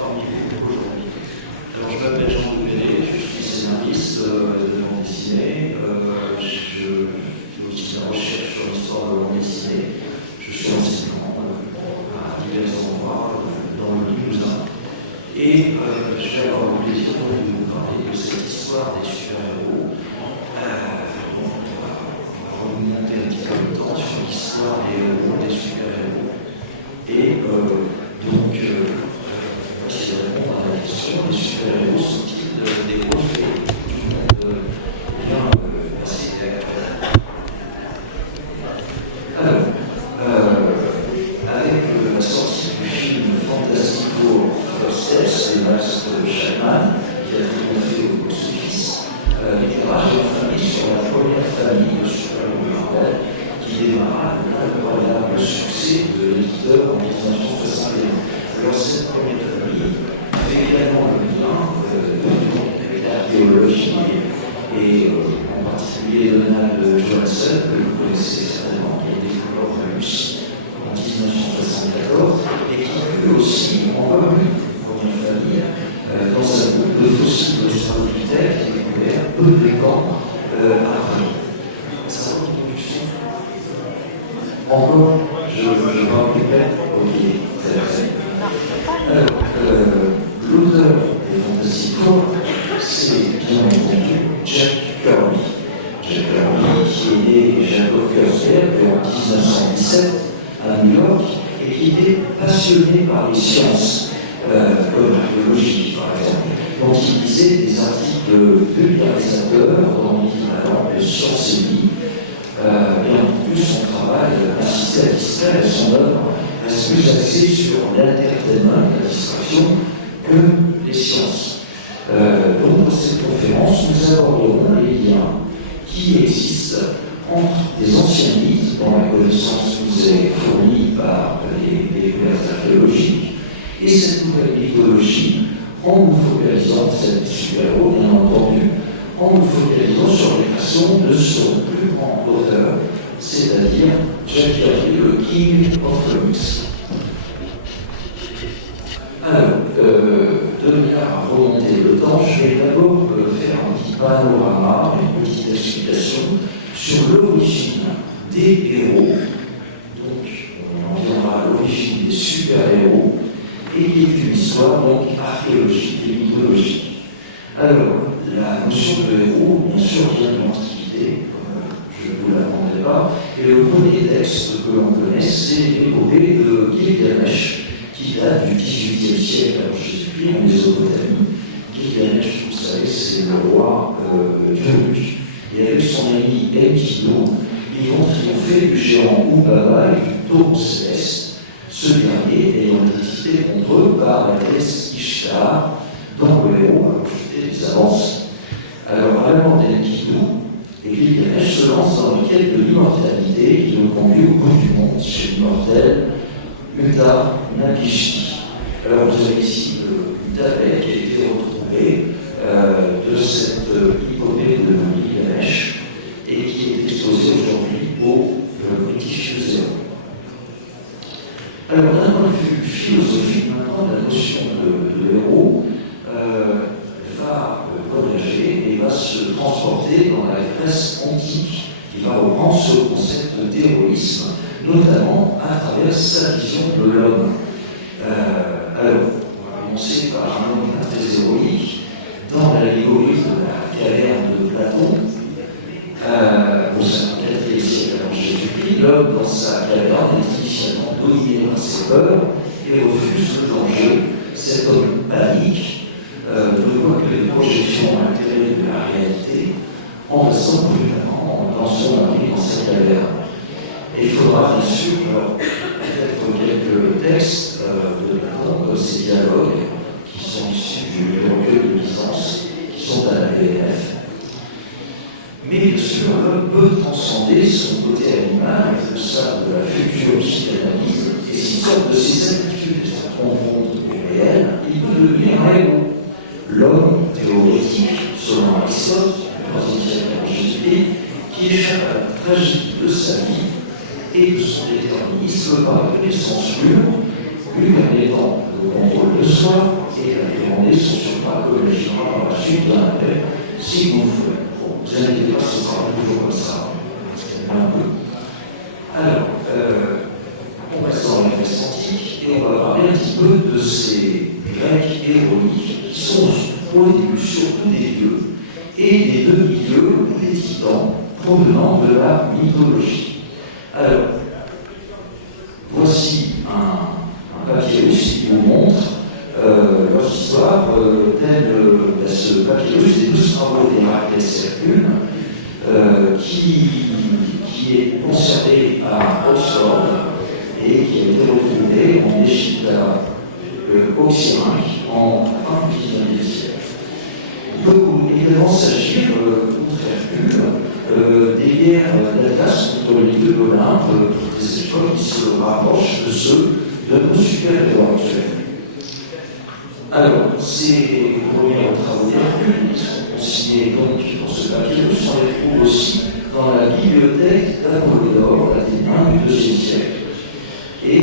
parmi vous aujourd'hui. Alors, je m'appelle Jean Louvenet, je suis scénariste de bande dessinée. Je fais aussi de la recherche sur l'histoire de la bande dessinée. Je suis enseignant à divers endroits dans le Limousin. Et je vais avoir le plaisir de vous parler de cette histoire des super-héros. On va remonter un petit peu le temps sur l'histoire des héros, des super-héros. Et donc, si je réponds à la question, les super-héros sont-ils des reflets du monde bien passé et actuel? Alors, avec la sortie du film Fantastic Four First Steps de Max Chapman, qui a triomphé au box-office, l'éclairage est enfin mis sur la première famille de super-héros Marvel qui démarra l'incroyable succès de l'éditeur en 1961. Alors cette première famille fait également le lien avec l'archéologie et en particulier Donald Johansson, que vous connaissez certainement, qui a découvert Mobius en 1974 et qui inclut aussi encore une première famille dans un groupe de fossiles australopithèques qui est découvert peu de temps après. Ça va introduction. Encore, je vais en répéter. Ok, très bien. Alors, l'auteur des Fantastic Four, c'est bien entendu Jack Kirby. Jack Kirby, qui est né Jacob Kurzberg en 1917 à New York et qui était passionné par les sciences, comme l'archéologie par exemple. Donc il lisait des articles vulgarisateurs dans l'équivalent de Sciences et Vie. Bien entendu, son travail consistait à distraire et son œuvre reste plus axée sur l'entertainment, la distraction, que les sciences. Donc dans cette conférence, nous aborderons les liens qui existent entre des anciens mythes dont la connaissance nous est fournie par les découvertes archéologiques et cette nouvelle mythologie en nous focalisant, celle des super-héros bien entendu, en nous focalisant sur les créations de son plus grand auteur, c'est-à-dire Jack Kirby, le King of Comics. Alors, de manière à remonter le temps, je vais d'abord faire un petit panorama, une petite explication sur l'origine des héros. Donc, on en viendra à l'origine des super-héros et qui est une histoire donc archéologique et mythologique. Alors, la notion de héros, bien sûr, vient de l'Antiquité, je ne vous l'apprendrai pas, et le premier texte que l'on connaît, c'est l'épopée de Gilgamesh, qui date du XVIIIe siècle avant Jésus-Christ en Mésopotamie. Gilgamesh, vous savez, c'est le roi Dieu. Et avec son ami Enkidu, ils vont triompher du géant Humbaba et du taureau céleste, ce dernier ayant été cité contre eux par la déesse Ishtar, dont le héros a projeté des avances. Alors, à la mort d'Enkidu, Gilgamesh se lance dans une quête de l'immortalité qui le conduit au bout du monde chez l'immortel Uta-Nagishti. Alors, vous avez ici le tablet qui a été retrouvé de cette épopée de Gilgamesh et qui est exposé aujourd'hui au British Museum. Alors, d'un point de vue philosophique, maintenant, la notion de héros va voyager et va se transporter dans la Grèce antique, qui va reprendre ce concept d'héroïsme, notamment à travers sa vision de l'homme. Alors, on va commencer par un homme très héroïque, dans l'allégorie de la caverne de Platon, au 54e siècle avant Jésus-Christ. L'homme, dans sa caverne, est initialement dominé par ses peurs et refuse le danger. Cet homme panique, ne voit que les projections altérées de la réalité en restant prudemment dans son abri, dans sa caverne. Et il faudra bien sûr peut-être quelques textes de Platon, comme ces dialogues qui sont issus du recueil de Byzance, qui sont à la BNF. Mais bien sûr, l'homme peut transcender son côté animal, et de ça, de la future psychanalyse, et s'il sort de ses habitudes et se confronte au réel, il peut devenir un héros. L'homme théorétique, selon Aristote, du 3e siècle avant Jésus-Christ, qui échappe à la tragédie de sa vie et de son déterminisme par une censure lui permettant le contrôle de soi et à demander son surpas que le finira par la suite d'un appel si vous le voulez. Bon, vous inquiétez pas, ce sera toujours comme ça, parce qu'il y en a un peu. Alors, on reste dans la Grèce antique et on va parler un petit peu de ces Grecs héroïques qui sont au début surtout des dieux et des demi-dieux ou des titans provenant de la mythologie. Alors, voici un papyrus qui vous montre leur histoire, ce papyrus des 12 travaux d'Héraclès Hercule, qui est conservé à Oxford et qui a été retrouvé en Égypte au Syrinque en fin du XIXe siècle. Il peut également s'agir, outre Hercule, des guerres d'Atlas contre les dieux d'Olympe, des époques qui se rapprochent de ceux de nos super-héros actuels. Alors, ces premiers travaux d'Hercule, qui sont consignés donc dans ce papyrus, on les trouve aussi dans la bibliothèque d'Apollodore, l'Athénien du IIe siècle. Et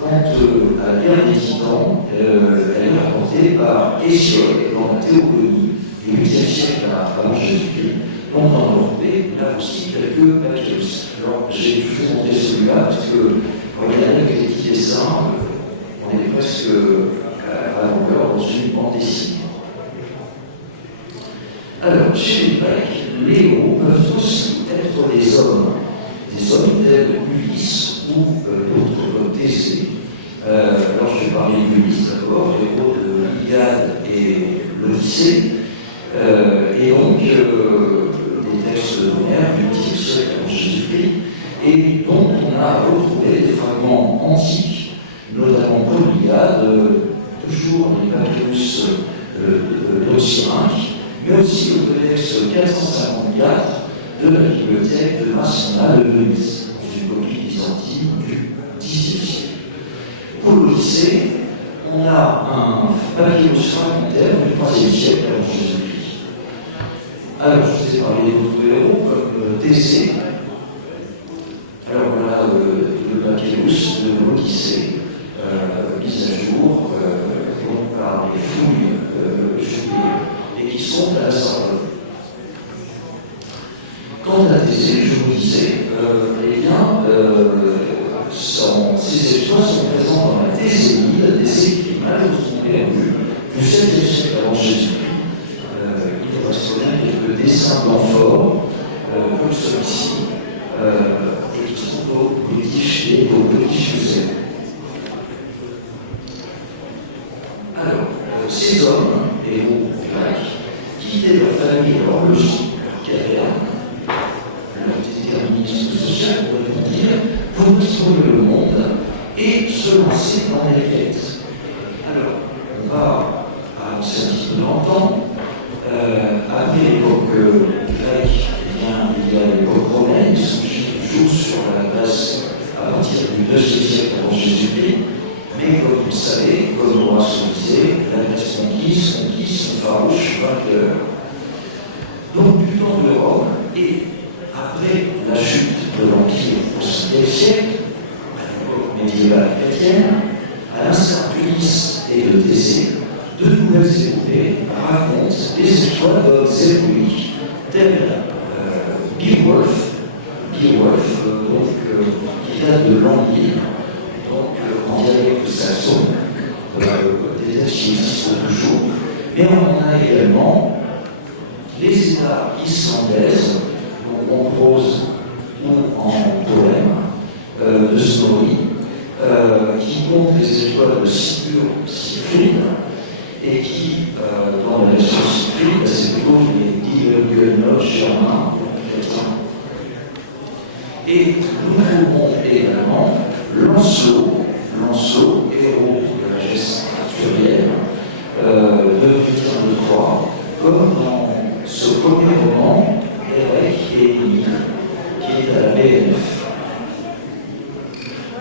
quant à la guerre des titans, elle est rapportée par Hésiode dans la Théogonie du 8e siècle avant Jésus-Christ, dont on a retrouvé là aussi quelques papyrus. Alors, j'ai pu vous montrer celui-là parce que, regardez avec les petits dessins, on est presque à la longueur dans une bande dessinée. Alors, chez les Grecs, les héros peuvent aussi être des hommes tels Ulysse ou d'autres comme Thésée. Alors, je vais parler d'Ulysse d'abord, héros de l'Iliade et l'Odyssée, et donc des textes d'Homère du 8e siècle avant Jésus-Christ, et dont on a retrouvé des fragments antiques, notamment pour l'Iliade, toujours les papyrus d'Oxyrhynque, mais aussi le codex 454 de la bibliothèque de Massena de Venise, dans une copie byzantine du Xe siècle. Pour l'Odyssée, on a un papyrus fragmentaire du 3e siècle avant Jésus-Christ. Alors, je vous ai parlé d'autres héros comme Thésée. Alors voilà le papyrus de l'Odyssée, mis à jour par les fouilles juives et qui sont à la Sorbonne. Quant à Thésée, je vous disais, eh bien, ces exploits sont présents dans la Théséide, des écrits malheureusement perdus du 7e siècle avant Jésus-Christ. Il reste quelques dessins d'amphores, comme celui-ci, et qui sont au British Museum. Alors, ces hommes, héros grecs, quittaient leur famille, leur logis, leur carrière, leur déterminisme social, on pourrait dire, pour explorer le monde et se lancer dans les quêtes. Alors, on va avancer un petit peu dans le temps. Après l'époque grecque, eh bien, il y a l'époque romaine, ils sont toujours sur la Grèce à partir du IIe siècle avant Jésus-Christ. Mais comme vous le savez, comme Horace le disait, la Grèce conquise son farouche vainqueur. Donc, du temps de Rome, et après la chute de l'Empire au 5e siècle, à l'époque médiévale chrétienne, à l'instar d'Ulysse et de Thésée, de nouvelles épopées racontent les exploits d'hommes héroïques tels Beowulf, qui date de l'an 1000, donc en dialecte saxon, des textes qui existent toujours, mais on a également les États islandaises, donc en prose ou en poème, de Snorri, qui comptent les exploits de Sigurd, et qui, dans la version Siegfried, c'est plutôt les Nibelungenlied germains, chrétiens. Et nous trouvons également Lancelot, héros de la geste arthurienne, de Chrétien de Troyes, comme dans ce premier roman, Érec et Émile, qui est à la BNF.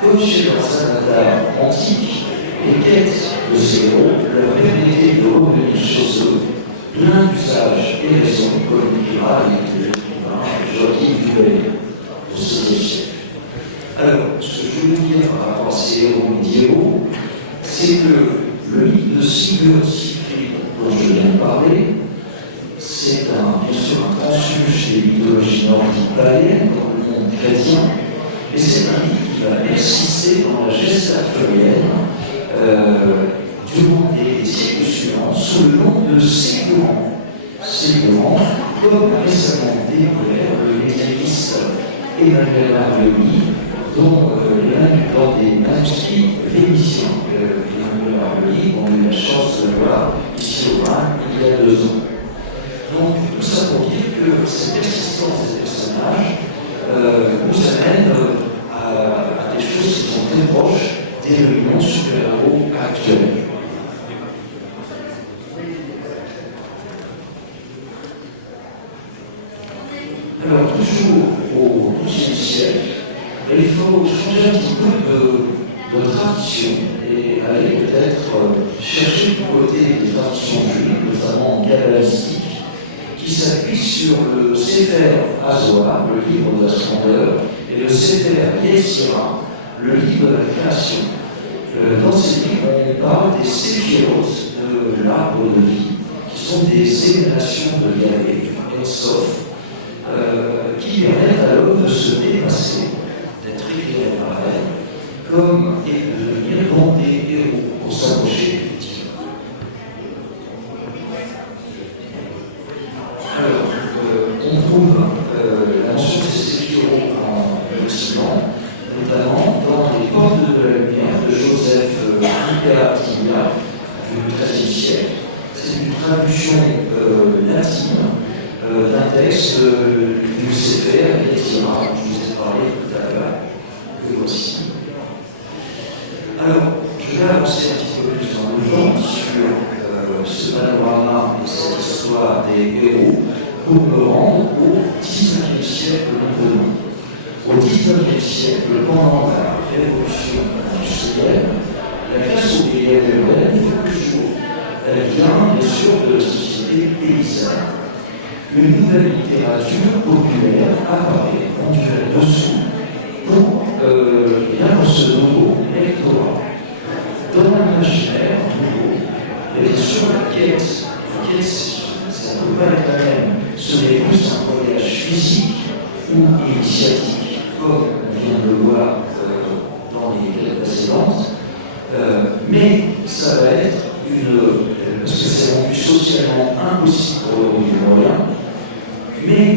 Comme chez leurs avatars antiques, les quêtes de ces héros leur permettaient de revenir chez eux, plein d'usage et raison, comme l'écrira l'écrivain Joachim du Bellay au XVIe siècle. Alors, ce que je veux dire par rapport à ces héros médiévaux, c'est que le mythe de Sigurd Siegfried dont je viens de parler, c'est bien sûr un transfuge des mythologies nordiques païennes dans le monde chrétien, et c'est un mythe qui va persister dans la geste arthurienne durant des siècles suivants sous le nom de Ségurant. Ségurant, comme a récemment découvert le médiéviste Emmanuel Marguerite, dont dans des manuscrits vénitiens. Emmanuel Marguerite, on a eu la chance de le voir ici au Rhin il y a 2 ans. Donc, tout ça pour dire que cette persistance des personnages nous amène à des choses qui sont très proches des réunions super-héros actuelles. Alors, toujours au XIIe siècle, il faut changer un petit peu de tradition et aller peut-être chercher du côté des traditions juives, notamment kabbalistiques, qui s'appuie sur le Sefer Hazoar, le livre de la splendeur, et le Sefer Yetzira, le livre de la création. Dans ces livres, on parle des séphirotes de l'arbre de vie, qui sont des émanations de Yahvé, Ensof, qui permettent à l'homme de se dépasser, d'être éclairé par elle, comme et de devenir comme des héros pour s'approcher du divin. Alors, on trouve la mention de ces séphirotes en Occident, notamment dans les Portes de la Lumière de Joseph Hyper-Activia du XIIIe siècle. C'est une traduction latine d'un texte du Sefer Yetzira, dont je vous ai parlé tout à l'heure, que voici. Alors, je vais avancer un petit peu plus dans le temps sur ce panorama et cette histoire des héros pour me rendre au XIXe siècle maintenant. Au XIXe siècle, pendant la révolution industrielle, la classe ouvrière urbaine fait toujours. Elle vient bien sûr de la société paysanne. Une nouvelle littérature populaire apparaît en dessous pour bien ce nouveau lectorat. Dans l'imaginaire nouveau, et bien sûr la quête, ça ne peut pas être la même. Ce n'est plus un voyage physique ou initiatique, comme on vient de le voir dans les quêtes précédentes, mais ça va être parce que c'est rendu socialement impossible pour le moyen, mais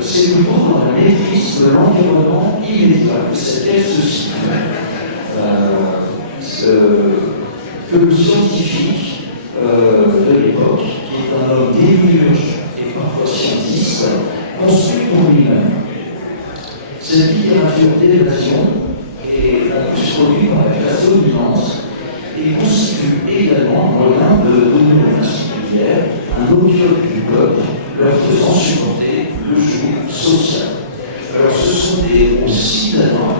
c'est plutôt dans la maîtrise de l'environnement immédiat que cette quête se situe. Que le scientifique de l'époque, qui est un homme démiurge et parfois scientiste, construit pour lui-même. Cette littérature d'évasion est en plus produite par la classe dominante et constitue également un moyen de donner aux classes ouvrières un audiole du peuple, leur faisant supporter le joug social. Alors ce sont des héros citadins,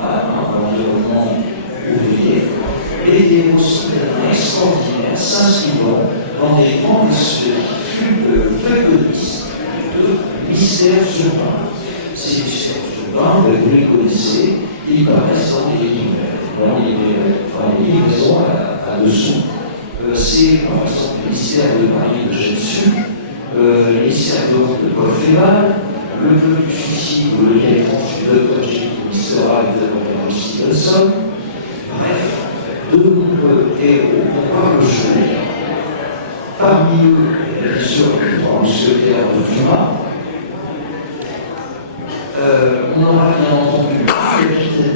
dans l'environnement ouvrier, et des héros citadins extraordinaires s'inscrivant dans des grandes feuilletonnistes de mystères urbains. Ces mystères urbains, vous les connaissez, ils paraissent dans les livraisons à dessous. C'est par exemple le mystère de Marie de Jésus, le mystère de Paul Féval, le club du suicide ou le lien étrange du Dr. Jekyll, Mr. Hyde de Robert Stevenson. Bref, de nombreux héros vont voir le jour. Parmi eux, bien sûr, les 3 mousquetaires de Dumas. On aura bien entendu le capitaine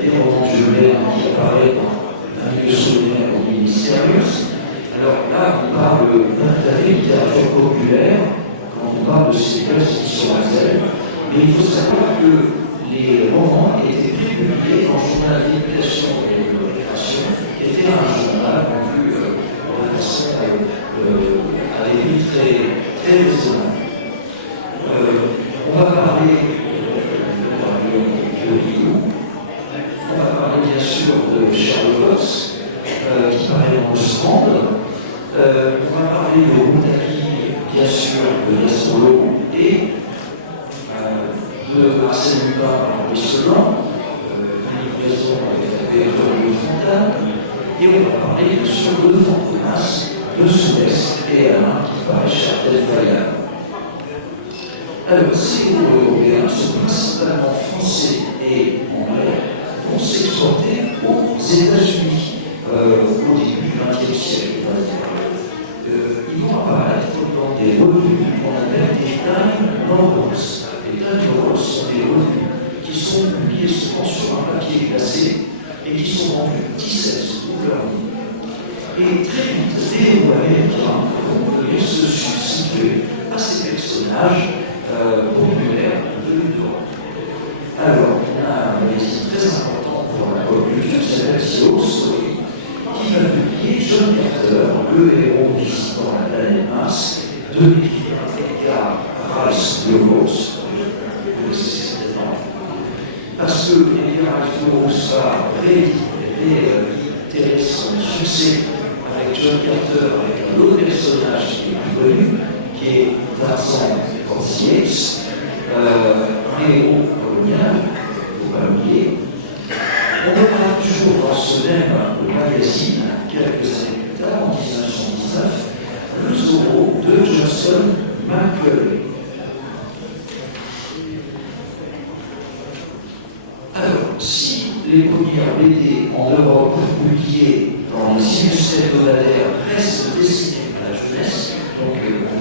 des romans de Jules Verne qui apparaît dans un milieu souvenir au Mystérieux. Alors là, on parle tout à fait de littérature populaire quand on parle de ces classes qui sont à zèle. Mais il faut savoir que les romans étaient publiés dans le journal d'éducation et de récréation, qui était un journal vendu de façon à des prix très raisonnables. On va parler de Rio, on va parler bien sûr de Sherlock Holmes, qui paraît dans le Strand. On va parler de Routaki, bien sûr, de Gaston Leroux, et de Arsène Lupin par Maurice Leblanc, une livraison avec la couverture frontale, et on va parler bien sûr de Fantomas, de Sounès et Alain qui paraît chez Artel Fayal. Alors, ces héros européens sont principalement français et anglais, vont s'exporter aux États-Unis au début du XXe siècle, on va dire. Ils vont apparaître dans des revues qu'on appelle des Time Novels. Les Time Novels sont des revues qui sont publiées souvent sur un papier glacé et qui sont vendues 17 couleurs. Et très vite, les héros américains vont venir se substituer à ces personnages populaires de l'Europe. Alors, on a un récit très important pour la pop culture, qui s'appelle The Old Story, qui va publier John Carter, le héros visitant la planète Mars, de l'équipe Edgar Rice Burroughs, vous connaissez certainement, parce que Edgar Rice Burroughs va réitérer son succès avec John Carter, avec un autre personnage qui est plus connu, qui est Tarzan Yates, un héros colonial, il ne faut pas l'oublier. On verra toujours dans ce même magazine, quelques années plus tard, en 1919, le Zorro de Johnson McCulley. Alors, si les premières BD en Europe publiées dans les illustres hebdomadaires restent destinées à la jeunesse, donc en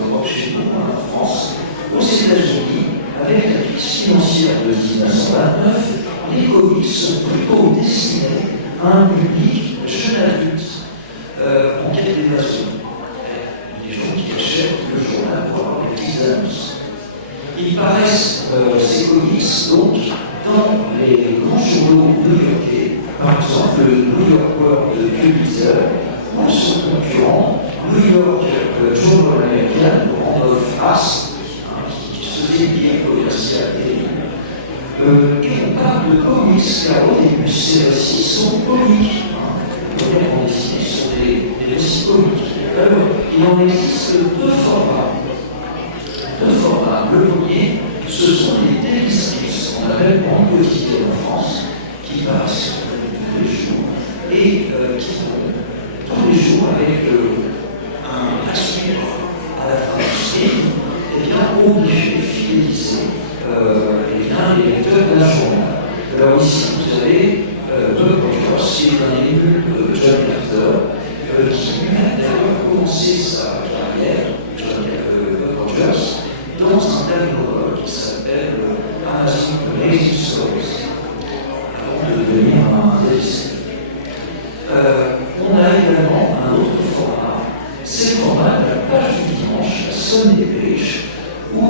Europe chez nous, en France, aux États-Unis, avec la crise financière de 1929, les comics sont plutôt destinés à un public jeune adulte en quête d'évasion. Des gens qui achètent le journal pour avoir des petites annonces. Ils paraissent, ces comics, donc, dans les grands journaux new-yorkais, par exemple le New York World de Pulitzer, ou son concurrent, New York Journal American, Randolph Hearst, qui se faisait bien commercial et on parle de comics, car au début, ces récits sont comiques. Les premières bandes dessinées sont des récits comiques. Alors, il en existe deux formats. Le premier, ce sont les daily strips, qu'on appelle bandes quotidiennes en France, qui passent tous les jours et qui vont tous les jours avec un suivre à la fin du strip, et bien obligé, fidélisé, les lecteurs de la journée. Alors ici, vous avez Buck Rogers, qui est un élu de John Carter, qui a d'ailleurs commencé sa carrière, Buck Rogers, dans un time novel qui s'appelle Amazing Stories, avant de devenir un dessin. On a également un autre format, c'est le format de la page du dimanche, la Sunday Page, où un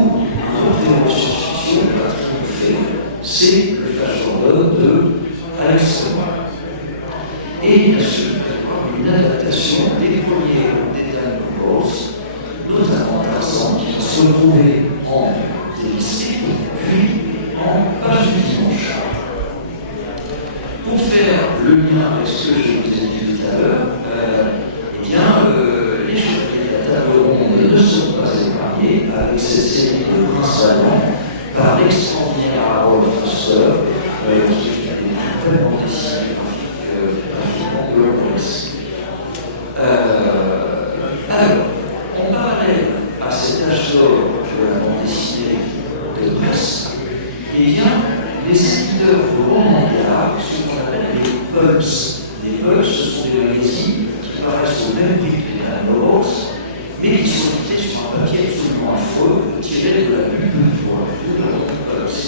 autre héros de science-fiction va triompher, c'est le Flash Gordon de Alex Roy. Et bien sûr, il va y avoir une adaptation des premiers héros des Time Novels, notamment Tarzan, qui va se retrouver en téléstrip, puis en page du dimanche. Pour faire le lien avec ce que je vous ai dit tout à l'heure, les chevaliers de la table ronde ne sont pas épargnés avec cette série de Prince Valiant par l'extraordinaire Harold Foster, qui est une très bande dessinée graphiquement glorieuse. Alors, en parallèle à cet âge d'or de la bande dessinée de presse, eh bien, les éditeurs de romans d'art, ce qu'on appelle les pulps. Les pulps, ce sont des magazines qui paraissent au même prix que les Time Novels, mais qui sont édités sur un papier absolument affreux, tiré de la pub de leur pulps.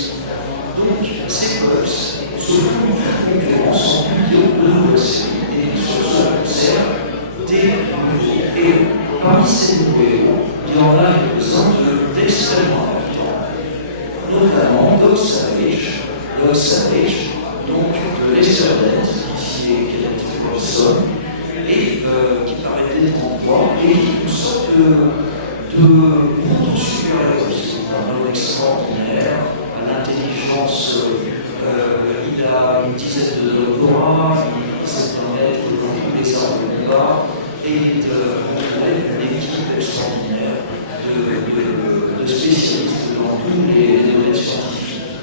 Donc, ces pulps se font une concurrence en publiant de nouvelles séries, et sur ce concerne des nouveaux héros. Parmi ces nouveaux héros, il y en a quelques-uns d'extrêmement importants, notamment Doc Savage, donc de Lester Dent, ici est Kenneth Wilson, et qui paraît d'être en droit, et qui est une sorte de proto-super-héros. C'est un homme extraordinaire, à l'intelligence, il a une dizaine de doctorats, il sait un maître dans tous les arts de combat, et il est une équipe extraordinaire de spécialistes dans tous les domaines scientifiques.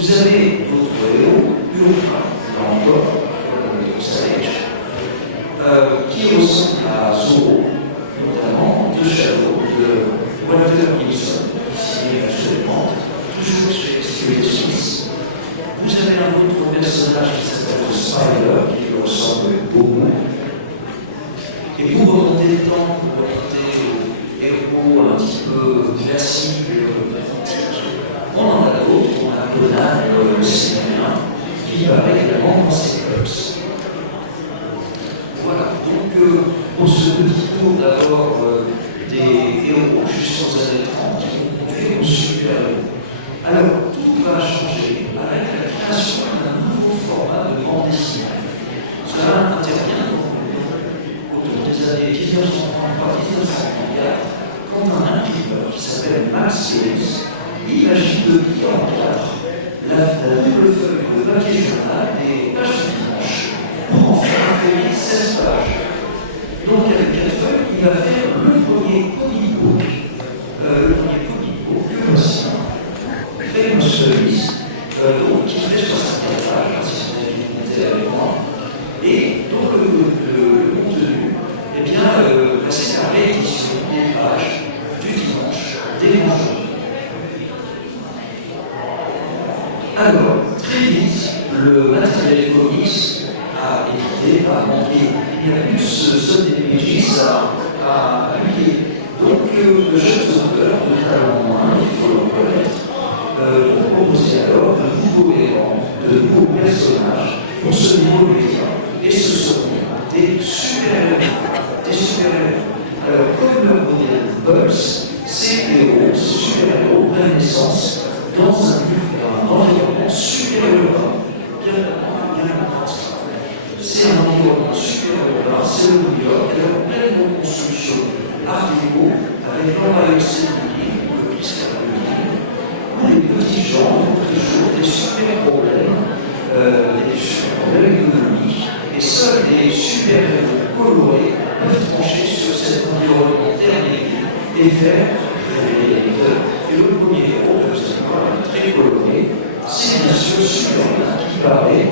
Vous avez d'autres héros, Ultra, là encore, Sage, qui ressemble à Zorro, notamment de Shadow, de Walter Gibson, signé actuellement, toujours chez Studio Suisse. Vous avez un autre personnage qui s'appelle The Spider, qui lui ressemble beaucoup. Et pour remonter le temps, pour remonter aux héros un petit peu classiques, antiques, on en a d'autres. On a Conan, le cinéma, qui paraît également dans ces clubs. Voilà, donc pour ce petit tour d'abord des héros jusqu'aux années 30 qui vont conduire au super-héros. Alors, tout va changer avec la création d'un nouveau format de bande dessinée. Cela intervient autour des années 1933-1934 quand un imprimeur qui s'appelle Max Gaines imagine de plier en quatre la double feuille de papier journal des pages du dimanche pour en faire un feuillet de 16 pages. Donc avec quatre feuilles, il va faire le premier comic book, que voici, Famous Stories, donc qui fait 64 pages, si vous avez monté avec moi, et dont le contenu, eh bien, c'est la réédition des pages du dimanche, des manches. Alors, très vite, le matériel comics a été manqué. Il y a plus ce DPJ à appuyer. Donc, le chef auteur de talent moins, il faut le reconnaître, vont proposer alors de nouveaux héros, de nouveaux personnages pour ce nouveau média. Et ce seront des super-héros. Des super-héros. Comme leur modèle Pulse, ces héros, ces super-héros prennent naissance dans un environnement super urbain, bien c'est un environnement super urbain, c'est le New York, et en pleine reconstruction art déco, avec l'Empire State Building, le Crystal Building, où les petits gens ont toujours des super problèmes économiques, et seuls les super-héros colorés peuvent trancher sur cet environnement thermique et faire les lecteurs. Et le premier héros, vous allez voir, très coloré, c'est bien sûr Superman qui paraît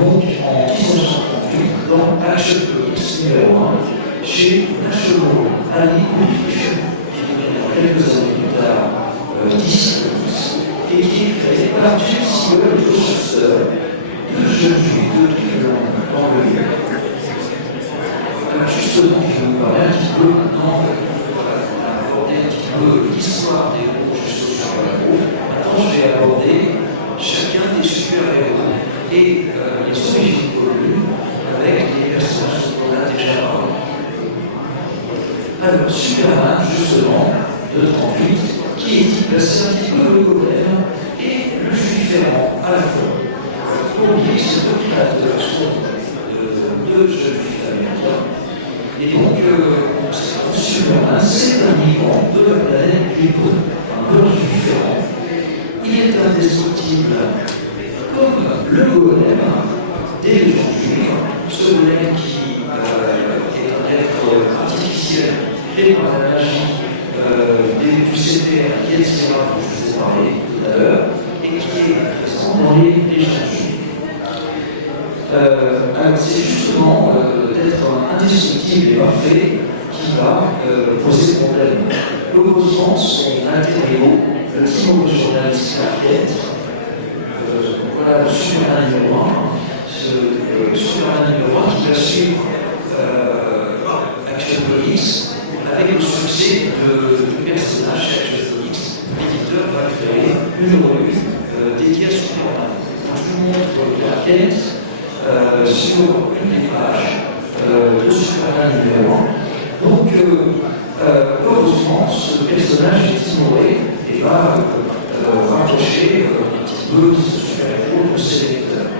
donc en 1938 dans Action Comics numéro 1 chez National Ali Publication, qui deviendra quelques années plus tard DC Comics, et qui est créé par Jim Siegel et Joe Shuster, deux jeunes juifs de Cleveland dans le lieu. Alors justement, je vais vous parler un petit peu maintenant, aborder un petit peu l'histoire des héros jusqu'aux super-héros. Maintenant, je vais aborder chacun des super-héros et les origines communes avec les personnages qu'on a déjà parlé. Alors, Superman, justement, de 38, qui est-il? C'est un petit peu le golem et le juif errant à la fois. Pour dire que ces deux créateurs sont deux jeunes juifs américains. Et donc, Superman, c'est un migrant de la planète Krypton, un peu différent. Il est indestructible comme le golem des légendes juives, ce golem qui est un être artificiel créé par la magie du CPR Yetzirah dont je vous ai parlé tout à l'heure, et qui est présent dans les légendes juives. Alors c'est justement d'être indestructible et parfait qui va poser problème. Heureusement, son alter ego, le type journaliste Clark Kent, voilà le Superman numéro 1, ce Superman numéro 1 qui va suivre Action Comics avec le succès du personnage chez Action Comics. L'éditeur va créer une revue dédiée à Superman. Donc, je vous montre Clark Kent sur une des pages de Superman numéro 1. Donc, heureusement, ce personnage est ignoré et va rapprocher un petit peu ce super-héros de ses lecteurs.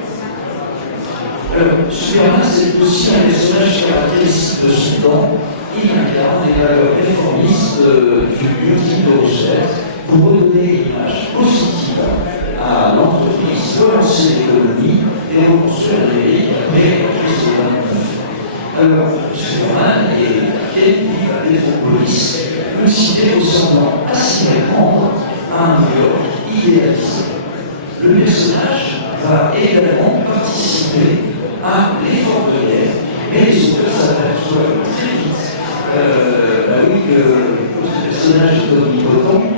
Alors, Superman, c'est aussi un personnage caractéristique de son temps. Il incarne les valeurs réformistes du New Deal de Roosevelt pour redonner une image positive à l'entreprise, relancer l'économie et reconstruire l'Amérique après la crise de 1929. Alors, Superman et Kate vivent à Metropolis, une cité ressemblant à s'y répandre à un New York idéalisé. Le personnage va également participer à l'effort de guerre, mais les auteurs s'aperçoivent très vite que le personnage est omnipotent,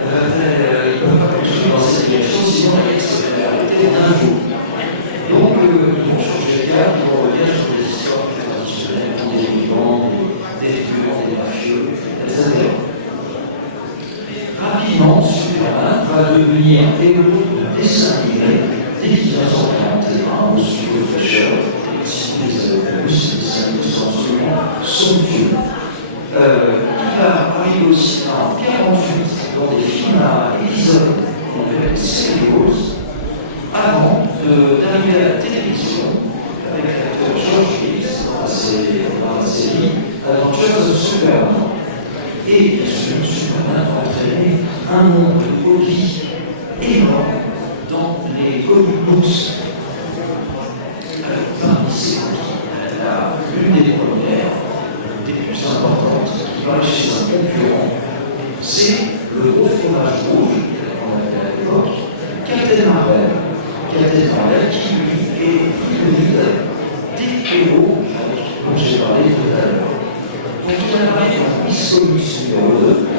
ils ne peuvent pas continuer dans cette direction, sinon la guerre serait arrêtée en un jour. Donc, ils vont changer de cap, ils vont revenir sur des histoires plus traditionnelles, des vivants, des tueurs, des mafieux, etc. Rapidement, Superman va devenir héros de dessin animé dès 1941 au studio Fleischer. Si vous les avez vus, ces dessins animés sont absolument somptueux. Il va arriver au cinéma en 1948 dans des films à épisodes qu'on appelle serials, avant d'arriver à la télévision avec l'acteur George Reeves dans la série Adventures of Superman. Et bien sûr, Superman va entraîner un nombre de copies énorme dans les comic books. Alors, parmi ces copies, l'une des premières, des plus importantes, qui va chez un concurrent, c'est le gros fromage rouge, qu'on appelait à l'époque, Captain Marvel. Captain Marvel qui, lui, est l'hybride des héros dont j'ai parlé tout à l'heure. Donc, il apparaît dans Miss Comics numéro 2,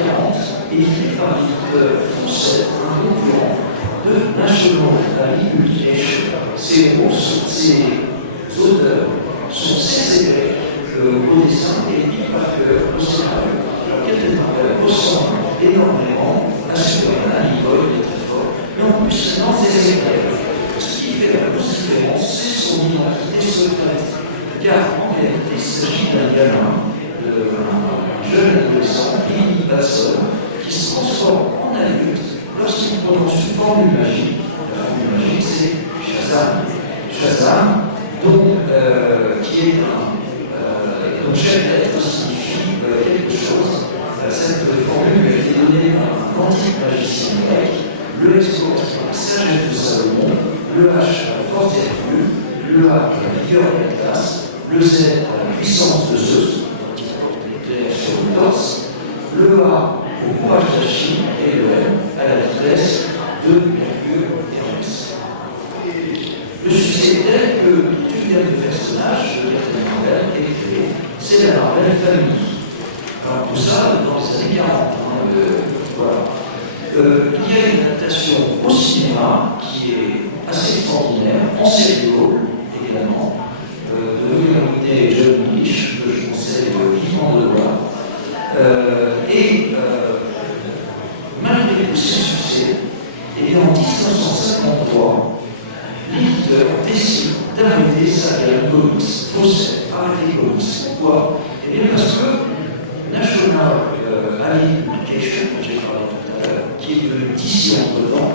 1940, et il est par l'éditeur français, un concurrent de National Publication. Ces auteurs sont célèbres au dessin et Nick Parker au scénario. Alors, Captain Marvel ressemble énormément à Superman, il vole, il est très fort, mais en plus, maintenant, c'est éclair. Ce qui fait la grosse différence, c'est son identité secrète. Car en réalité, il s'agit d'un gamin, un jeune adolescent, Billy Batson, qui se transforme en adulte lorsqu'il prononce une formule magique. La formule magique, c'est Shazam. Shazam, qui est dont chaque lettre signifie quelque chose. Cette formule a été donnée par un antique magicien grec. Le X correspond à la sagesse de Salomon, le H à la force d'Hercule, le A à la vigueur de la classe, le Z à la puissance de Zeus, qui porte l'éclair sur le torse, le A au courage d'Achille et le M à la vitesse de Mercure et Hermès. Le succès est tel que toute une gamme de personnages de Captain Marvel est créée, c'est la Marvel Family. Alors tout ça dans les années 40. Voilà. Il y a une adaptation au cinéma qui est assez extraordinaire, en serial également, de William Whitney et John Milish, que je conseille vivement de voir. Malgré tous ces succès, et en 1953, l'éditeur décide d'arrêter sa gamme comics. Fawcett, arrêter comics. Pourquoi? Eh bien parce que National Publication, que j'ai parlé tout à l'heure, qui est devenu d'ici entre-temps,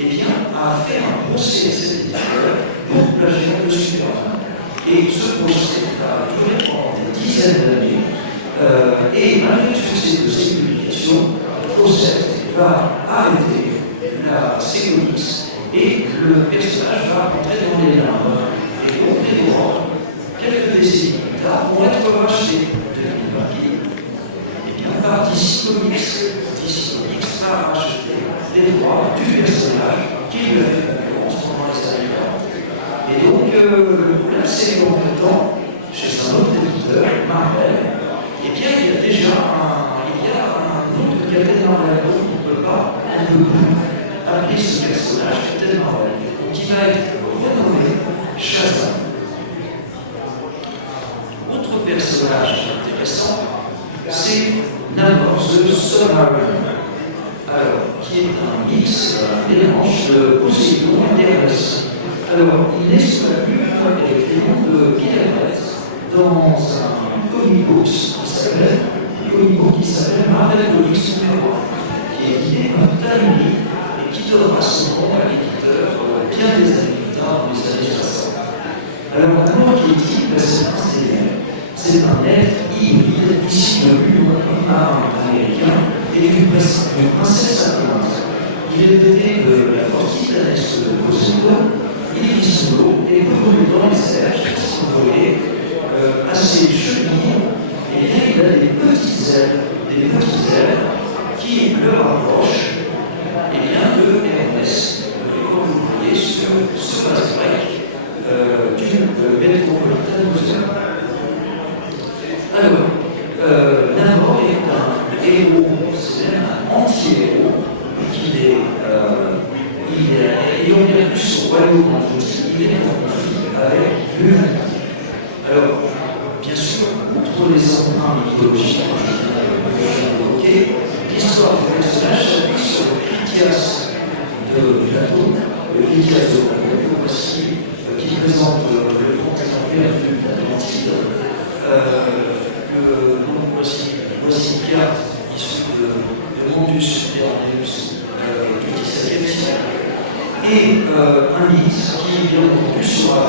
eh bien, a fait un procès à cet éditeur pour plagiat de Superman. Et ce procès a duré pendant des dizaines d'années, et malgré le succès de ces publications, Fawcett va arrêter ces comics et le personnage va rentrer dans les limbes. Et donc les droits, quelques décennies plus tard, vont être rachetés par DC Comics. DC Comics va racheter les droits du personnage qui lui a fait concurrence pendant les années 40. Et donc, le problème, c'est qu'entre-temps, chez un autre éditeur, Marvel, eh bien, il y a déjà un autre Captain Marvel. On ne peut plus appeler ce personnage Captain Marvel. Donc, il va être renommé Shazam. Autre personnage intéressant, c'est Namor the Submariner, alors, qui est un mix, un mélange de Poséidon et d'Hermès. Alors, il est sous la plume avec les noms de Peter dans un comic book qui s'appelle Marvel Comics numéro 1, qui est édité par Timely et qui donnera son nom à l'éditeur bien des années plus tard, dans les années 60. Alors, Namor qui est dit, c'est un être hybride issu de l'union américain et d'une princesse atlantique. Il est doté de la force titanesque de Poséidon, il vit sous l'eau et peut voler dans les airs, si vous voyez, à ses chevilles, et bien il a des petites ailes qui le rapprochent de Hermès. et on vient plus au royaume d'Antiochie, il est en conflit avec l'humanité. Alors, bien sûr, outre les emprunts mythologiques que je viens d'évoquer, l'histoire du personnage s'appuie sur le Critias de Platon, le Critias de Platon, voici, qui présente le continent perdu d'Atlantide. Voici une carte issue de Mundus Superneus du XVIIe siècle. Et un mythe qui, bien entendu, sera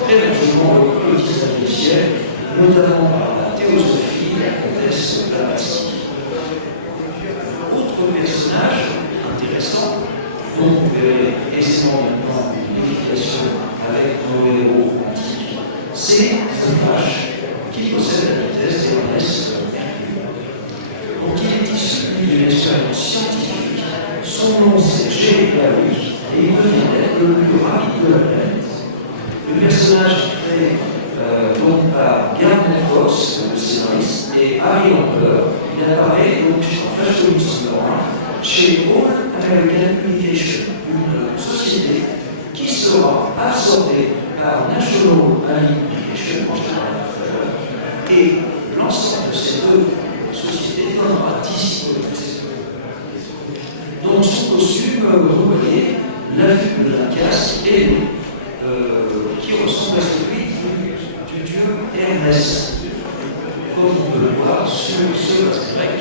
très largement repris au XIXe siècle, notamment par la théosophie et la comtesse Blavatsky. Autre personnage intéressant, dont vous verrez aisément maintenant une filiation avec nos héros antiques, c'est Flash, qui possède la vitesse d'Ernest Hercule. Donc il est issu d'une expérience scientifique, son nom c'est Jerry Garrick, et il devient l'être le plus rapide de la planète. Le personnage est créé donc par Gardner Fox, le scénariste, et Harry Lamper. Il apparaît donc en Flash Comics numéro 1 chez All American Communication, une société qui sera absorbée par National Communication et l'ensemble de ces deux sociétés donnera 10 comics. Donc son costume reconnaît la vue d'un casque et qui ressemble à celui du dieu Hermès, comme on peut le voir sur ce vase grec,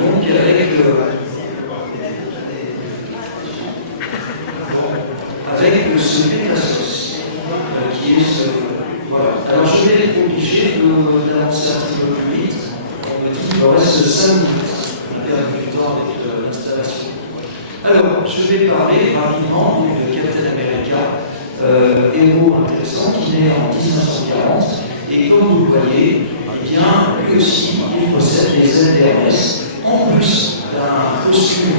donc avec ce Pétassos, qui est ce. Voilà. Alors je vais être obligé d'avancer un petit peu plus vite. On me dit qu'il me reste 5 minutes. On a perdu du temps avec l'installation. Alors, je vais parler rapidement de Captain America, héros intéressant qui naît en 1940. Et comme vous le voyez, eh bien, lui aussi, il possède les ailes d'Hermès, en plus d'un costume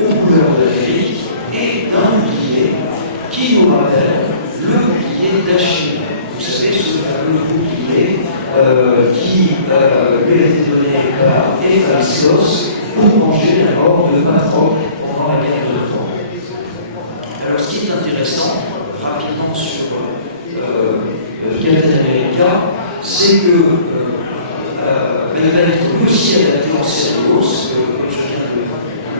aux couleurs de l'Amérique et d'un bouclier qui nous rappelle le bouclier d'Achille. Vous savez, ce fameux bouclier qui lui a été donné par Héphaïstos pour venger la mort de Patrocle pendant la guerre de Troie. Alors, ce qui est intéressant, rapidement sur Captain America, c'est que il va être lui aussi adapté en Céréos, comme je viens de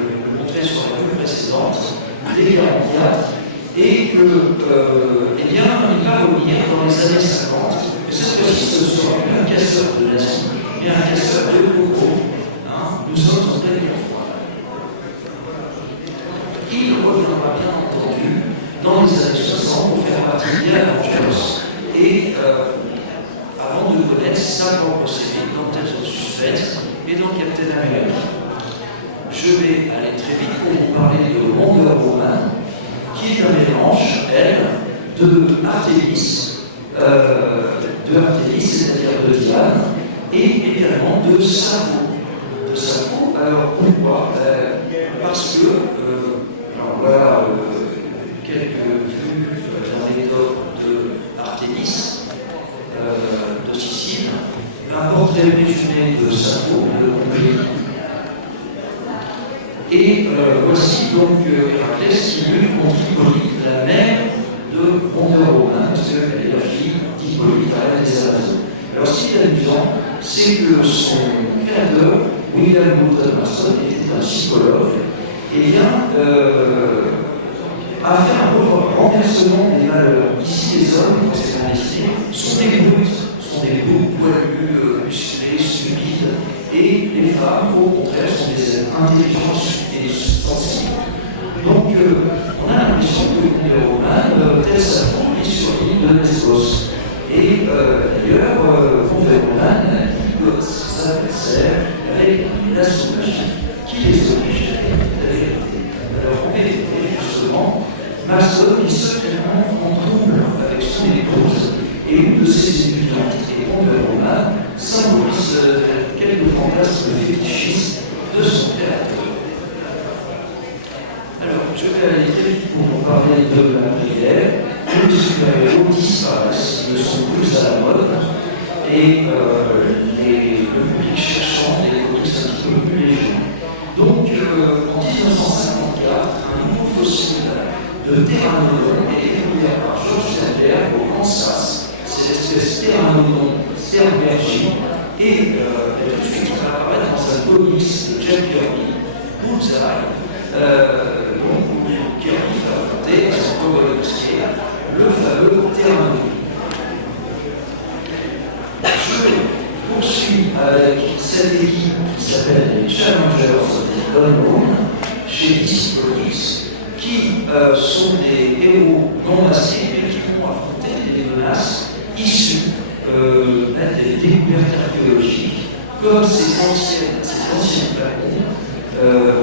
le montrer sur la vue précédente, dès 1944, et que, eh bien, il va revenir dans les années 50, et cette fois-ci, ce sera plus un casseur de nazis, mais un casseur de coco. Nous sommes en pleine guerre froide. Il reviendra bien entendu dans les années 60 pour faire partie des Avengers, et avant de connaître sa propre série dans Tales of Suspense et dans Captain America. Je vais aller très vite pour vous parler de Wonder Woman, qui est un mélange, elle, de Artemis, c'est-à-dire de Diane, et également de Sappho. De Sappho, alors pourquoi? Parce que, alors voilà quelques vues dans les tops de Artemis, de Sicile, un portrait résumé de Sappho, le conflit. Et voici donc Héraclès qui lutte contre Hippolyte, la mère de Wonder Woman, parce qu'elle est la fille d'Hippolyte, la reine des Amazones. Alors ce qui est amusant, c'est que son créateur, William Moulton Marston, était un psychologue, et bien a fait un renversement des valeurs. Ici, les hommes, dans ces destinés, sont des brutes poilus, musclés, stupides, et les femmes, au contraire, sont des êtres intelligents et sensibles. Donc, on a l'impression que Wonder Woman, telle sa forme, est sur l'île de Lesbos. Et d'ailleurs, Wonder Woman dit que ses adversaires avec la sauvagerie qui les oblige à la vérité. Alors, en vérité, justement, Marston est secrètement en trouble avec son épouse et une de ses étudiantes, et Wonder Woman symbolise quelques fantasmes fétichistes de son créateur. Alors, je vais aller très vite pour vous parler de la prière. Les super-héros disparaissent, ils ne sont plus à la mode, et le public cherchant des comics un petit peu plus légers. Donc, en 1954, un nouveau fossile de pteranodon est découvert par George Sternberg au Kansas. C'est l'espèce Pteranodon sternbergi et tout de suite va apparaître dans un comics de Jack Kirby, Bullseye, où Kirby va affronter à son cowboy bosquet le fameux Pteranodon. Je poursuis avec cette équipe qui s'appelle les Challengers of the Unknown chez DC Comics, qui sont des héros non masqués mais qui vont affronter des menaces issues des découvertes archéologiques, comme ces anciens flacons